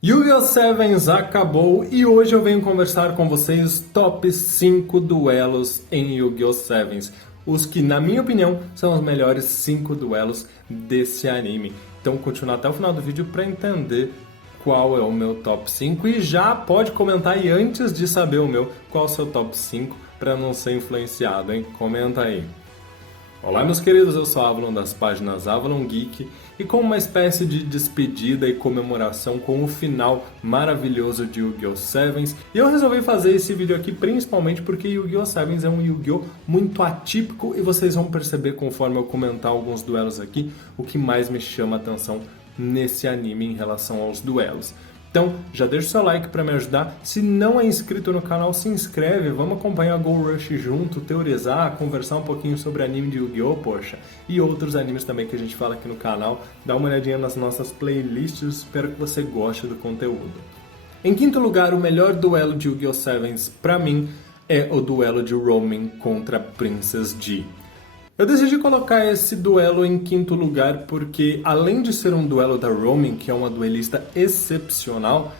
Yu-Gi-Oh! Sevens acabou e hoje eu venho conversar com vocês top 5 duelos em Yu-Gi-Oh! Sevens. Os que, na minha opinião, são os melhores 5 duelos desse anime. Então continua até o final do vídeo para entender qual é o meu top 5 e já pode comentar aí antes de saber o meu, qual é o seu top 5 para não ser influenciado, hein? Comenta aí. Olá meus queridos, eu sou Avalon das páginas Avalon Geek e com uma espécie de despedida e comemoração com o final maravilhoso de Yu-Gi-Oh! Sevens, e eu resolvi fazer esse vídeo aqui principalmente porque Yu-Gi-Oh! Sevens é um Yu-Gi-Oh! Muito atípico e vocês vão perceber conforme eu comentar alguns duelos aqui o que mais me chama a atenção nesse anime em relação aos duelos. Então, já deixa o seu like para me ajudar. Se não é inscrito no canal, se inscreve. Vamos acompanhar Go Rush junto, teorizar, conversar um pouquinho sobre anime de Yu-Gi-Oh! Poxa. E outros animes também que a gente fala aqui no canal. Dá uma olhadinha nas nossas playlists. Espero que você goste do conteúdo. Em quinto lugar, o melhor duelo de Yu-Gi-Oh! Sevens para mim é o duelo de Romin contra Princess G. Eu decidi colocar esse duelo em quinto lugar porque, além de ser um duelo da Romin, que é uma duelista excepcional,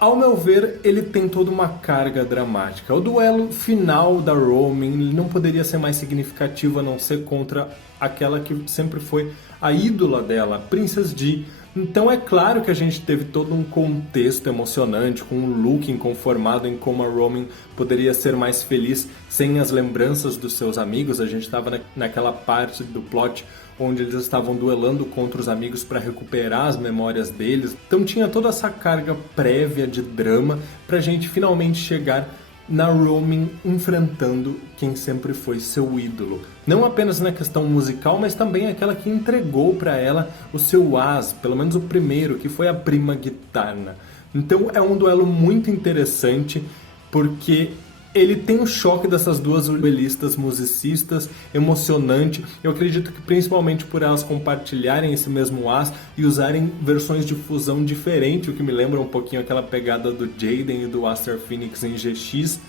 ao meu ver, ele tem toda uma carga dramática. O duelo final da Romin não poderia ser mais significativo a não ser contra aquela que sempre foi a ídola dela, Princess G. Então é claro que a gente teve todo um contexto emocionante, com um look inconformado em como a Romin poderia ser mais feliz sem as lembranças dos seus amigos. A gente estava naquela parte do plot onde eles estavam duelando contra os amigos para recuperar as memórias deles. Então tinha toda essa carga prévia de drama para a gente finalmente chegar na Romin enfrentando quem sempre foi seu ídolo. Não apenas na questão musical, mas também aquela que entregou para ela o seu as, pelo menos o primeiro, que foi a Prima Guitarna. Então é um duelo muito interessante, porque ele tem o choque dessas duas duelistas musicistas, emocionante. Eu acredito que principalmente por elas compartilharem esse mesmo as e usarem versões de fusão diferentes, o que me lembra um pouquinho aquela pegada do Jaden e do Aster Phoenix em GX.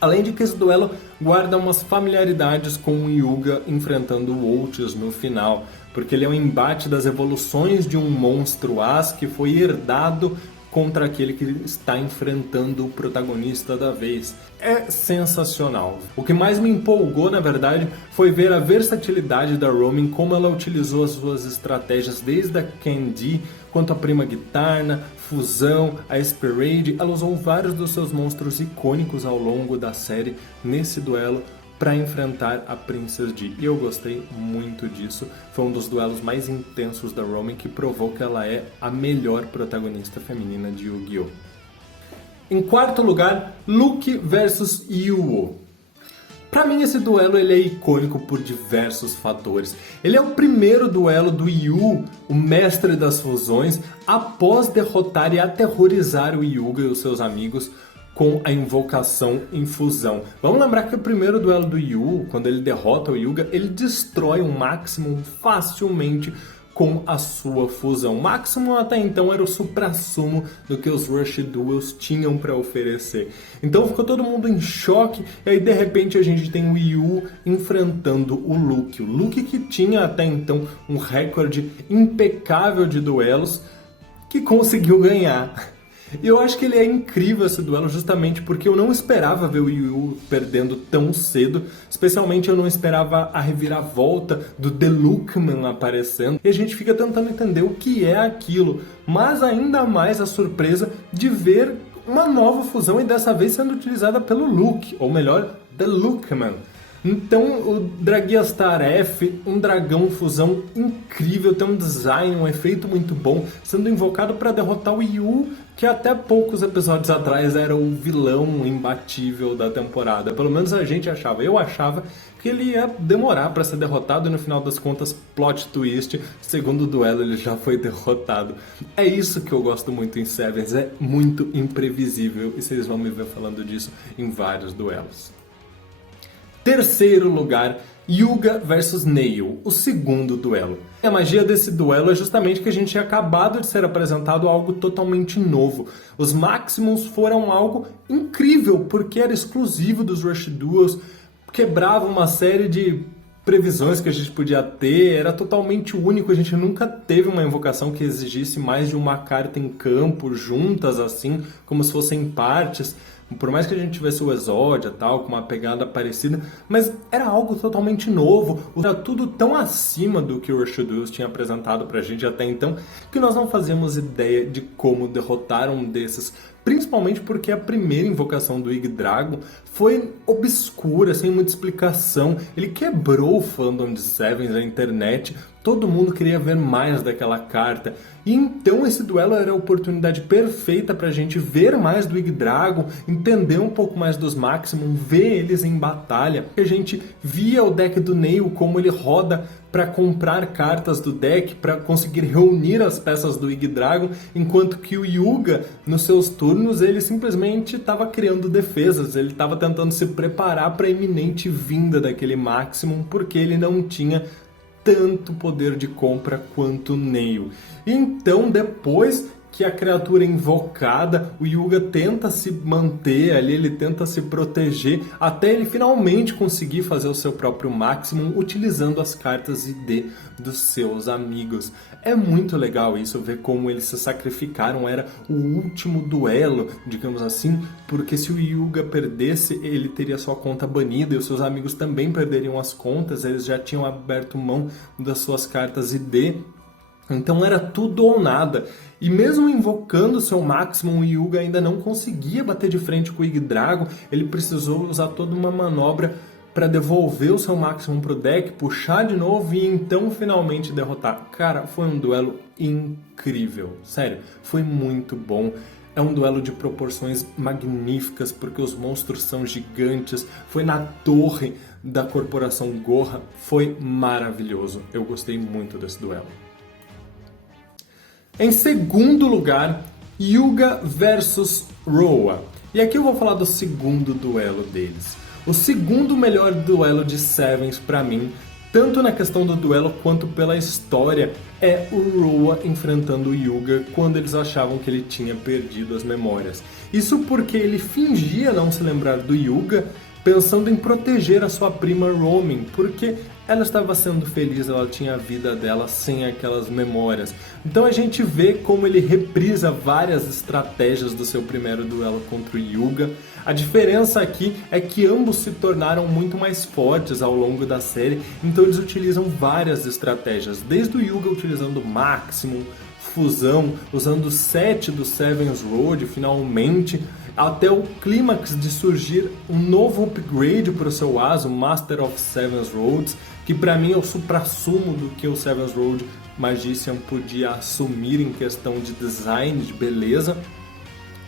Além de que esse duelo guarda umas familiaridades com o Yuga enfrentando o Otis no final, porque ele é um embate das evoluções de um monstro as que foi herdado contra aquele que está enfrentando o protagonista da vez. É sensacional. O que mais me empolgou, na verdade, foi ver a versatilidade da Romin, como ela utilizou as suas estratégias desde a Candy, quanto a Prima Guitarna, Fusão, a Esperade. Ela usou vários dos seus monstros icônicos ao longo da série nesse duelo para enfrentar a Princess G. E eu gostei muito disso. Foi um dos duelos mais intensos da Romin, que provou que ela é a melhor protagonista feminina de Yu-Gi-Oh! Em quarto lugar, Luke vs Yuo. Para mim esse duelo ele é icônico por diversos fatores. Ele é o primeiro duelo do Yu, o mestre das fusões, após derrotar e aterrorizar o Yuga e os seus amigos com a invocação em fusão. Vamos lembrar que o primeiro duelo do Yu, quando ele derrota o Yuga, ele destrói o Maximum facilmente com a sua fusão. O Maximum até então era o suprassumo do que os Rush Duels tinham para oferecer. Então ficou todo mundo em choque e aí de repente a gente tem o Yu enfrentando o Luke. O Luke que tinha até então um recorde impecável de duelos, que conseguiu ganhar. E eu acho que ele é incrível esse duelo justamente porque eu não esperava ver o Yu perdendo tão cedo. Especialmente eu não esperava a reviravolta do The Lookman aparecendo. E a gente fica tentando entender o que é aquilo. Mas ainda mais a surpresa de ver uma nova fusão e dessa vez sendo utilizada pelo Luke. Ou melhor, The Lookman. Então o Dragiastar F, um dragão fusão incrível, tem um design, um efeito muito bom, sendo invocado para derrotar o Yu, que até poucos episódios atrás era o vilão imbatível da temporada. Pelo menos a gente achava, eu achava que ele ia demorar para ser derrotado e no final das contas, plot twist, segundo duelo ele já foi derrotado. É isso que eu gosto muito em Sevens, é muito imprevisível e vocês vão me ver falando disso em vários duelos. Terceiro lugar, Yuga vs Nail, o segundo duelo. A magia desse duelo é justamente que a gente tinha acabado de ser apresentado algo totalmente novo. Os Maximums foram algo incrível, porque era exclusivo dos Rush Duels, quebrava uma série de previsões que a gente podia ter, era totalmente único, a gente nunca teve uma invocação que exigisse mais de uma carta em campo, juntas assim, como se fossem partes. Por mais que a gente tivesse o Exódia tal, com uma pegada parecida, mas era algo totalmente novo, era tudo tão acima do que o Archduus tinha apresentado pra gente até então, que nós não fazíamos ideia de como derrotar um desses, principalmente porque a primeira invocação do Yggdrago foi obscura, sem muita explicação, ele quebrou o fandom de Sevens na internet, todo mundo queria ver mais daquela carta. E então esse duelo era a oportunidade perfeita pra gente ver mais do Yggdrago, entender um pouco mais dos Maximum, ver eles em batalha. A gente via o deck do Neil, como ele roda para comprar cartas do deck, para conseguir reunir as peças do Yggdrago, enquanto que o Yuga, nos seus turnos, ele simplesmente estava criando defesas, ele estava tentando se preparar para a iminente vinda daquele Maximum, porque ele não tinha tanto poder de compra quanto o Neil. Então, depois que a criatura é invocada, o Yuga tenta se manter ali, ele tenta se proteger, até ele finalmente conseguir fazer o seu próprio Maximum, utilizando as cartas ID dos seus amigos. É muito legal isso, ver como eles se sacrificaram, era o último duelo, digamos assim, porque se o Yuga perdesse, ele teria sua conta banida e os seus amigos também perderiam as contas, eles já tinham aberto mão das suas cartas ID, então era tudo ou nada. E mesmo invocando seu Maximum, o Yuga ainda não conseguia bater de frente com o Yggdrago, ele precisou usar toda uma manobra para devolver o seu Maximum pro deck, puxar de novo e então finalmente derrotar. Cara, foi um duelo incrível, sério, foi muito bom. É um duelo de proporções magníficas, porque os monstros são gigantes, foi na torre da corporação Gorra, foi maravilhoso, eu gostei muito desse duelo. Em segundo lugar, Yuga versus Roa. E aqui eu vou falar do segundo duelo deles. O segundo melhor duelo de Sevens pra mim, tanto na questão do duelo quanto pela história, é o Roa enfrentando o Yuga quando eles achavam que ele tinha perdido as memórias. Isso porque ele fingia não se lembrar do Yuga, pensando em proteger a sua prima Romin, porque ela estava sendo feliz, ela tinha a vida dela sem aquelas memórias. Então a gente vê como ele reprisa várias estratégias do seu primeiro duelo contra o Yuga. A diferença aqui é que ambos se tornaram muito mais fortes ao longo da série, então eles utilizam várias estratégias, desde o Yuga utilizando Maximum, fusão, usando o set do Seven's Road finalmente, até o clímax de surgir um novo upgrade para o seu as, o Master of Seven's Roads, que para mim é o suprassumo do que o Seven's Road Magician podia assumir em questão de design, de beleza.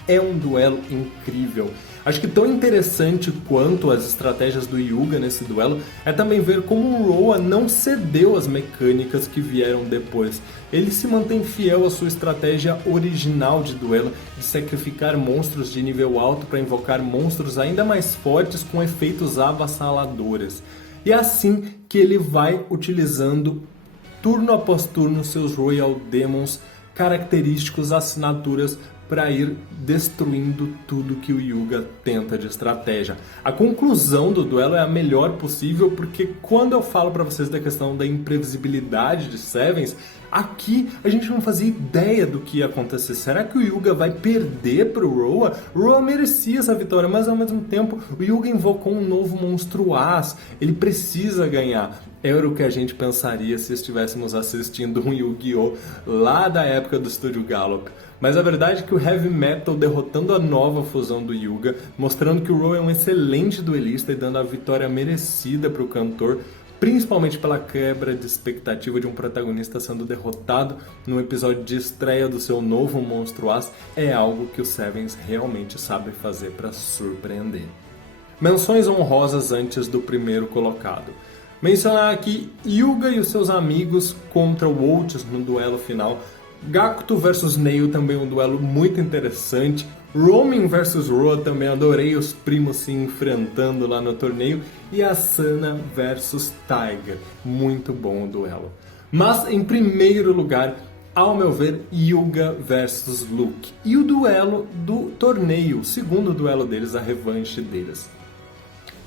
É um duelo incrível. Acho que tão interessante quanto as estratégias do Yuga nesse duelo é também ver como o Roa não cedeu às mecânicas que vieram depois. Ele se mantém fiel à sua estratégia original de duelo, de sacrificar monstros de nível alto para invocar monstros ainda mais fortes com efeitos avassaladores. E é assim que ele vai utilizando turno após turno seus Royal Demons característicos, assinaturas, para ir destruindo tudo que o Yuga tenta de estratégia. A conclusão do duelo é a melhor possível, porque quando eu falo para vocês da questão da imprevisibilidade de Sevens, aqui a gente não fazia ideia do que ia acontecer. Será que o Yuga vai perder para o Roa? O Roa merecia essa vitória, mas ao mesmo tempo o Yuga invocou um novo monstro as. Ele precisa ganhar. Era o que a gente pensaria se estivéssemos assistindo um Yu-Gi-Oh! Lá da época do Estúdio Gallop. Mas a verdade é que o Heavy Metal derrotando a nova fusão do Yuga, mostrando que o Roa é um excelente duelista e dando a vitória merecida para o cantor, principalmente pela quebra de expectativa de um protagonista sendo derrotado no episódio de estreia do seu novo monstro as, é algo que o Sevens realmente sabe fazer para surpreender. Menções honrosas antes do primeiro colocado. Mencionar aqui Yuga e os seus amigos contra o Otis no duelo final. Gakuto vs Neil, também um duelo muito interessante. Romin vs Roa, também adorei os primos se enfrentando lá no torneio. E Asana vs Tiger, muito bom o duelo. Mas em primeiro lugar, ao meu ver, Yuga vs Luke. E o duelo do torneio, o segundo duelo deles, a revanche deles.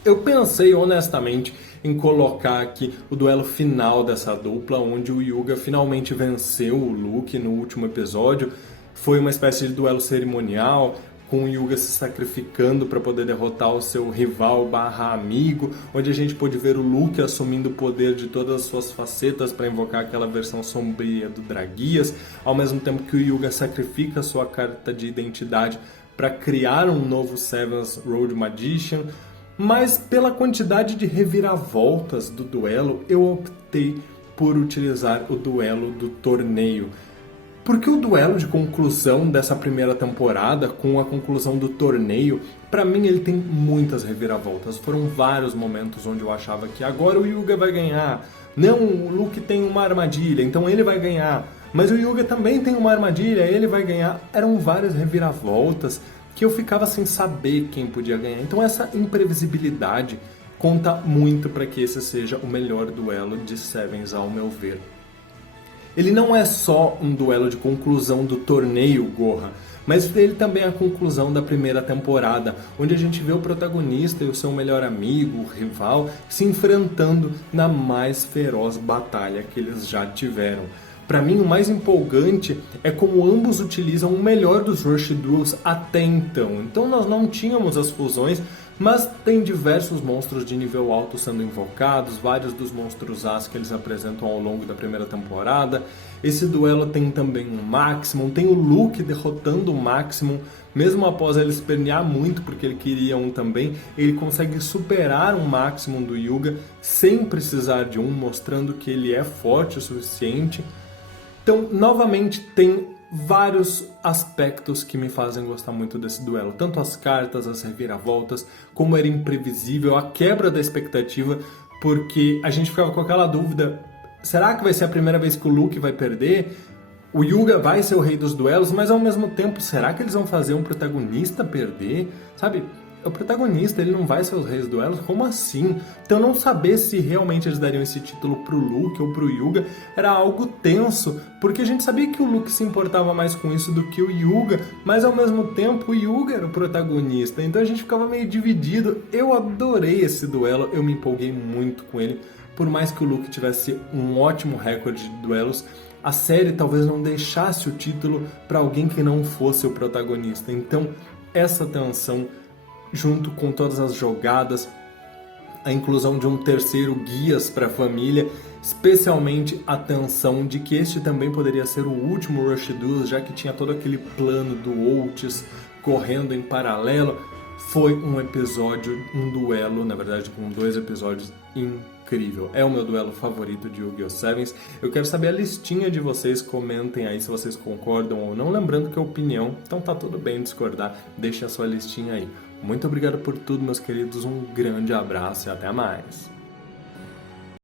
Eu pensei honestamente em colocar aqui o duelo final dessa dupla, onde o Hyuga finalmente venceu o Luke no último episódio. Foi uma espécie de duelo cerimonial, com o Hyuga se sacrificando para poder derrotar o seu rival barra amigo, onde a gente pôde ver o Luke assumindo o poder de todas as suas facetas para invocar aquela versão sombria do Dragias, ao mesmo tempo que o Hyuga sacrifica a sua carta de identidade para criar um novo Seven's Road Magician. Mas pela quantidade de reviravoltas do duelo, eu optei por utilizar o duelo do torneio. Porque o duelo de conclusão dessa primeira temporada, com a conclusão do torneio, pra mim ele tem muitas reviravoltas. Foram vários momentos onde eu achava que agora o Hyuga vai ganhar. Não, o Luke tem uma armadilha, então ele vai ganhar. Mas o Hyuga também tem uma armadilha, ele vai ganhar. Eram várias reviravoltas que eu ficava sem saber quem podia ganhar. Então essa imprevisibilidade conta muito para que esse seja o melhor duelo de Sevens, ao meu ver. Ele não é só um duelo de conclusão do torneio Goha, mas ele também é a conclusão da primeira temporada, onde a gente vê o protagonista e o seu melhor amigo, o rival, se enfrentando na mais feroz batalha que eles já tiveram. Para mim, o mais empolgante é como ambos utilizam o melhor dos Rush Duels até então. Então nós não tínhamos as fusões, mas tem diversos monstros de nível alto sendo invocados, vários dos monstros As que eles apresentam ao longo da primeira temporada. Esse duelo tem também um Maximum, tem o Luke derrotando o Maximum, mesmo após ele espernear muito porque ele queria um também, ele consegue superar um Maximum do Hyuga sem precisar de um, mostrando que ele é forte o suficiente. Então, novamente, tem vários aspectos que me fazem gostar muito desse duelo. Tanto as cartas, as reviravoltas, como era imprevisível, a quebra da expectativa, porque a gente ficava com aquela dúvida, será que vai ser a primeira vez que o Luke vai perder? O Hyuga vai ser o rei dos duelos, mas ao mesmo tempo, será que eles vão fazer um protagonista perder? Sabe, o protagonista, ele não vai ser os reis dos duelos? Como assim? Então não saber se realmente eles dariam esse título pro Luke ou pro Hyuga era algo tenso, porque a gente sabia que o Luke se importava mais com isso do que o Hyuga, mas ao mesmo tempo o Hyuga era o protagonista, então a gente ficava meio dividido. Eu adorei esse duelo, eu me empolguei muito com ele, por mais que o Luke tivesse um ótimo recorde de duelos, a série talvez não deixasse o título para alguém que não fosse o protagonista. Então essa tensão, junto com todas as jogadas, a inclusão de um terceiro guias para a família, especialmente a tensão de que este também poderia ser o último Rush Duels, já que tinha todo aquele plano do Otis correndo em paralelo, foi um episódio, um duelo, na verdade com 2 episódios incrível. É o meu duelo favorito de Yu-Gi-Oh! Sevens. Eu quero saber a listinha de vocês, comentem aí se vocês concordam ou não, lembrando que é opinião, então tá tudo bem discordar, deixa a sua listinha aí. Muito obrigado por tudo, meus queridos, um grande abraço e até mais!